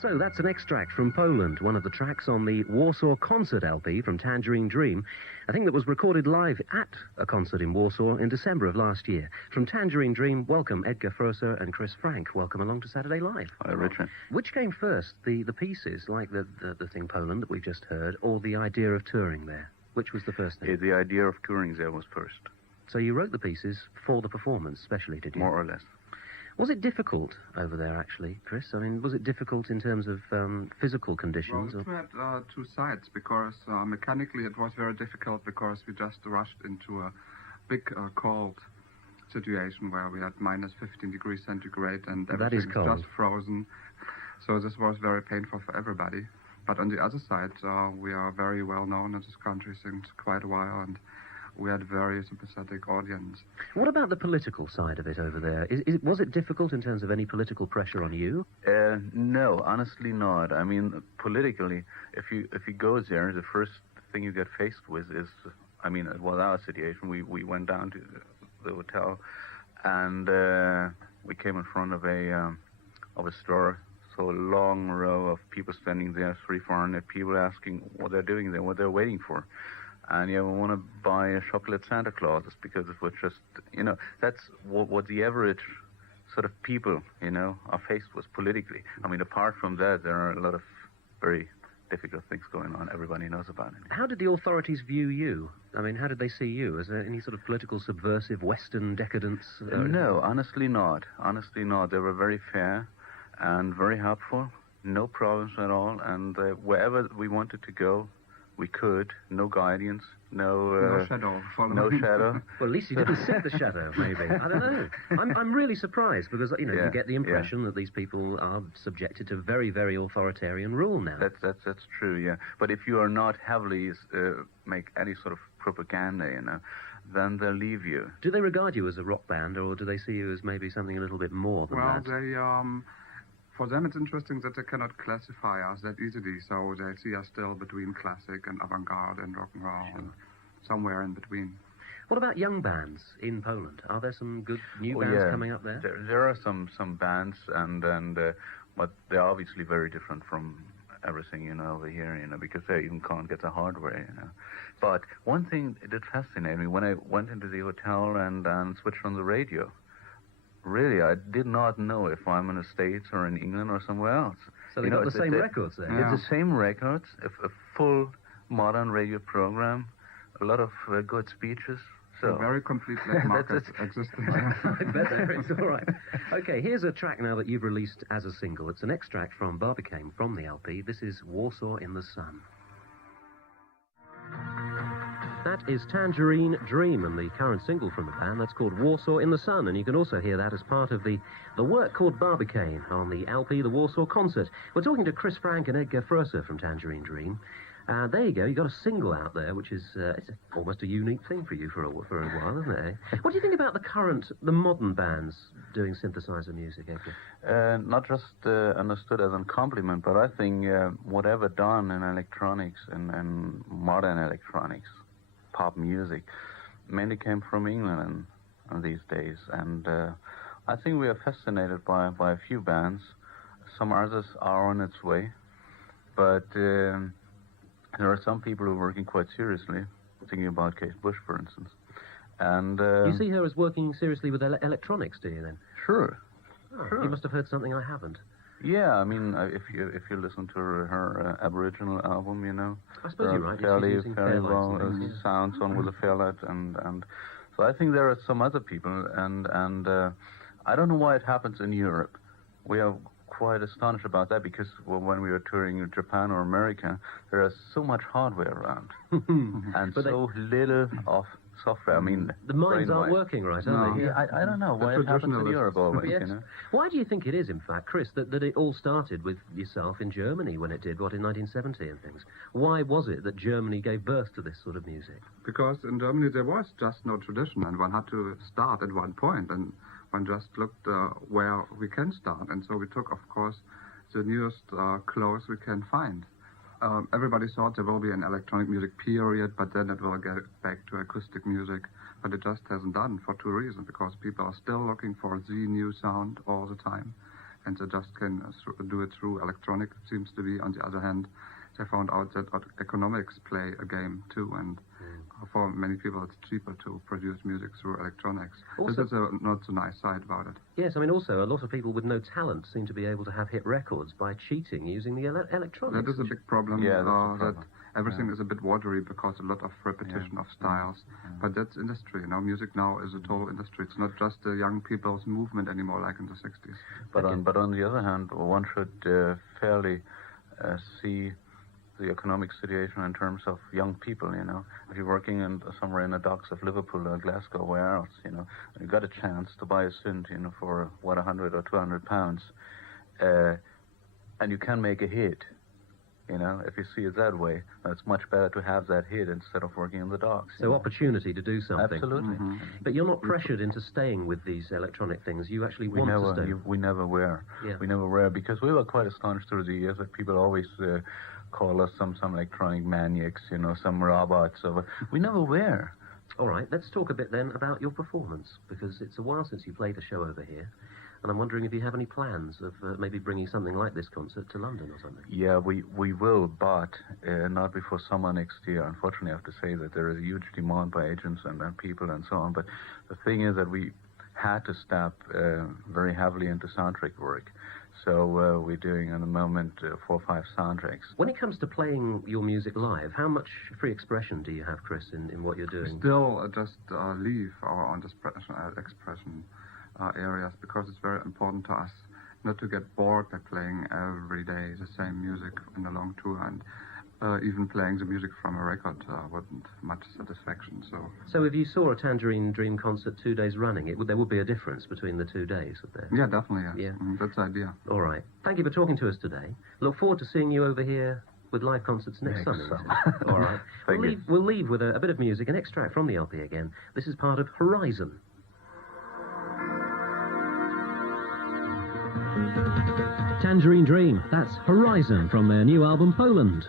So that's an extract from Poland, one of the tracks on the Warsaw Concert LP from Tangerine Dream, a thing that was recorded live at a concert in Warsaw in December of last year. From Tangerine Dream, welcome Edgar Froese and Chris Franke. Welcome along to Saturday Live. Hi, Richard. Which came first, the pieces, like the thing Poland that we've just heard, or the idea of touring there? Which was the first thing? The idea of touring there was first. So you wrote the pieces for the performance, especially, did you? More or less. Was it difficult over there, actually, Chris? I mean, was it difficult in terms of physical conditions? Well, it had two sides, because mechanically it was very difficult because we just rushed into a big cold situation where we had minus 15 degrees centigrade and everything was just frozen. So this was very painful for everybody. But on the other side, we are very well known in this country since quite a while, and we had a very sympathetic audience. What about the political side of it over there? Was it difficult in terms of any political pressure on you? No, honestly not. I mean, politically, if you go there, the first thing you get faced with is, I mean, it was our situation. We went down to the hotel, and we came in front of a store. So a long row of people standing there, 300-400 people asking what they're doing there, what they're waiting for. And we want to buy a chocolate Santa Clauses because it was just, that's what the average sort of people, are faced with politically. I mean, apart from that, there are a lot of very difficult things going on. Everybody knows about it. How did the authorities view you? I mean, how did they see you? Is there any sort of political, subversive, Western decadence? No, honestly not. Honestly not. They were very fair and very helpful. No problems at all. And wherever we wanted to go, we could. No guidance, no shadow. No shadow. Well, at least you didn't set the shadow, maybe. I don't know. I'm really surprised because, you get the impression that these people are subjected to very, very authoritarian rule now. That's true, yeah. But if you are not heavily make any sort of propaganda, then they'll leave you. Do they regard you as a rock band, or do they see you as maybe something a little bit more than that? Well, for them, it's interesting that they cannot classify us that easily, so they see us still between classic and avant-garde and rock and roll, and somewhere in between. What about young bands in Poland? Are there some good new bands coming up there? There are some bands, but they're obviously very different from everything, over here, because they even can't get the hardware, But one thing that fascinated me, when I went into the hotel and switched on the radio, really, I did not know if I'm in the States or in England or somewhere else. So they got the same records there? It's the same records, a full modern radio program, a lot of good speeches. So a very complete market existing. I bet there is. All right. Okay, here's a track now that you've released as a single. It's an extract from Barbicane from the LP. This is Warsaw in the Sun. That is Tangerine Dream, and the current single from the band, that's called Warsaw in the Sun, and you can also hear that as part of the work called Barbicane on the LP, the Warsaw Concert. We're talking to Chris Franke and Edgar Froese from Tangerine Dream. There you go, you got a single out there, which is it's almost a unique thing for you for a while, isn't it? What do you think about the modern bands doing synthesizer music, Edgar? Not just understood as a compliment, but I think whatever done in electronics and modern electronics, pop music, mainly came from England in these days. And I think we are fascinated by a few bands. Some others are on its way. But there are some people who are working quite seriously, thinking about Kate Bush, for instance. And you see her as working seriously with electronics, do you, then? Sure. Oh, sure. You must have heard something I haven't. Yeah, I mean, if you listen to her Aboriginal album, I suppose you're right. Fairly well sounds on with a Fairlight, and so I think there are some other people, and I don't know why it happens in Europe. We are quite astonished about that because when we were touring in Japan or America, there is so much hardware around and so little of software. I mean, the minds aren't working right, are they? Yeah, I don't know why it happens in Europe always. Yes. Why do you think it is, in fact, Chris, that it all started with yourself in Germany when it did, in 1970 and things? Why was it that Germany gave birth to this sort of music? Because in Germany there was just no tradition, and one had to start at one point, and one just looked where we can start, and so we took, of course, the newest clothes we can find. Everybody thought there will be an electronic music period, but then it will get back to acoustic music. But it just hasn't done for two reasons, because people are still looking for the new sound all the time. and they just can do it through electronic, it seems to be. On the other hand, they found out that economics play a game too, and for many people it's cheaper to produce music through electronics. Also, this is not so nice side about it. Yes, I mean, also, a lot of people with no talent seem to be able to have hit records by cheating using the electronics. That is a big problem, Yeah, that's a problem. that everything is a bit watery because a lot of repetition of styles. But that's industry, music now is a total industry. It's not just the young people's movement anymore like in the 60s. But on the other hand, one should fairly see the economic situation in terms of young people, If you're working somewhere in the docks of Liverpool or Glasgow, where else, you got a chance to buy a synth, for, 100 or 200 pounds, and you can make a hit, if you see it that way, it's much better to have that hit instead of working in the docks. So opportunity to do something. Absolutely. But you're not pressured into staying with these electronic things. You actually want to stay. We never were. Yeah. We never were, because we were quite astonished through the years that people always call us some electronic maniacs, some robots. We never were. All right, let's talk a bit then about your performance, because it's a while since you played a show over here, and I'm wondering if you have any plans of maybe bringing something like this concert to London or something. Yeah, we will, but not before summer next year. Unfortunately, I have to say that there is a huge demand by agents and people and so on, but the thing is that we had to step very heavily into soundtrack work. So we're doing, at the moment, 4 or 5 soundtracks. When it comes to playing your music live, how much free expression do you have, Chris, in what you're doing? Still just leave our own expression areas, because it's very important to us not to get bored by playing every day the same music in a long tour, and even playing the music from a record wasn't much satisfaction. So if you saw a Tangerine Dream concert 2 days running, there would be a difference between the 2 days, would there? Yeah, definitely. Yes. Yeah. That's the idea. All right. Thank you for talking to us today. Look forward to seeing you over here with live concerts next summer. All right. We'll leave with a bit of music, an extract from the LP again. This is part of Horizon. Tangerine Dream, that's Horizon from their new album Poland.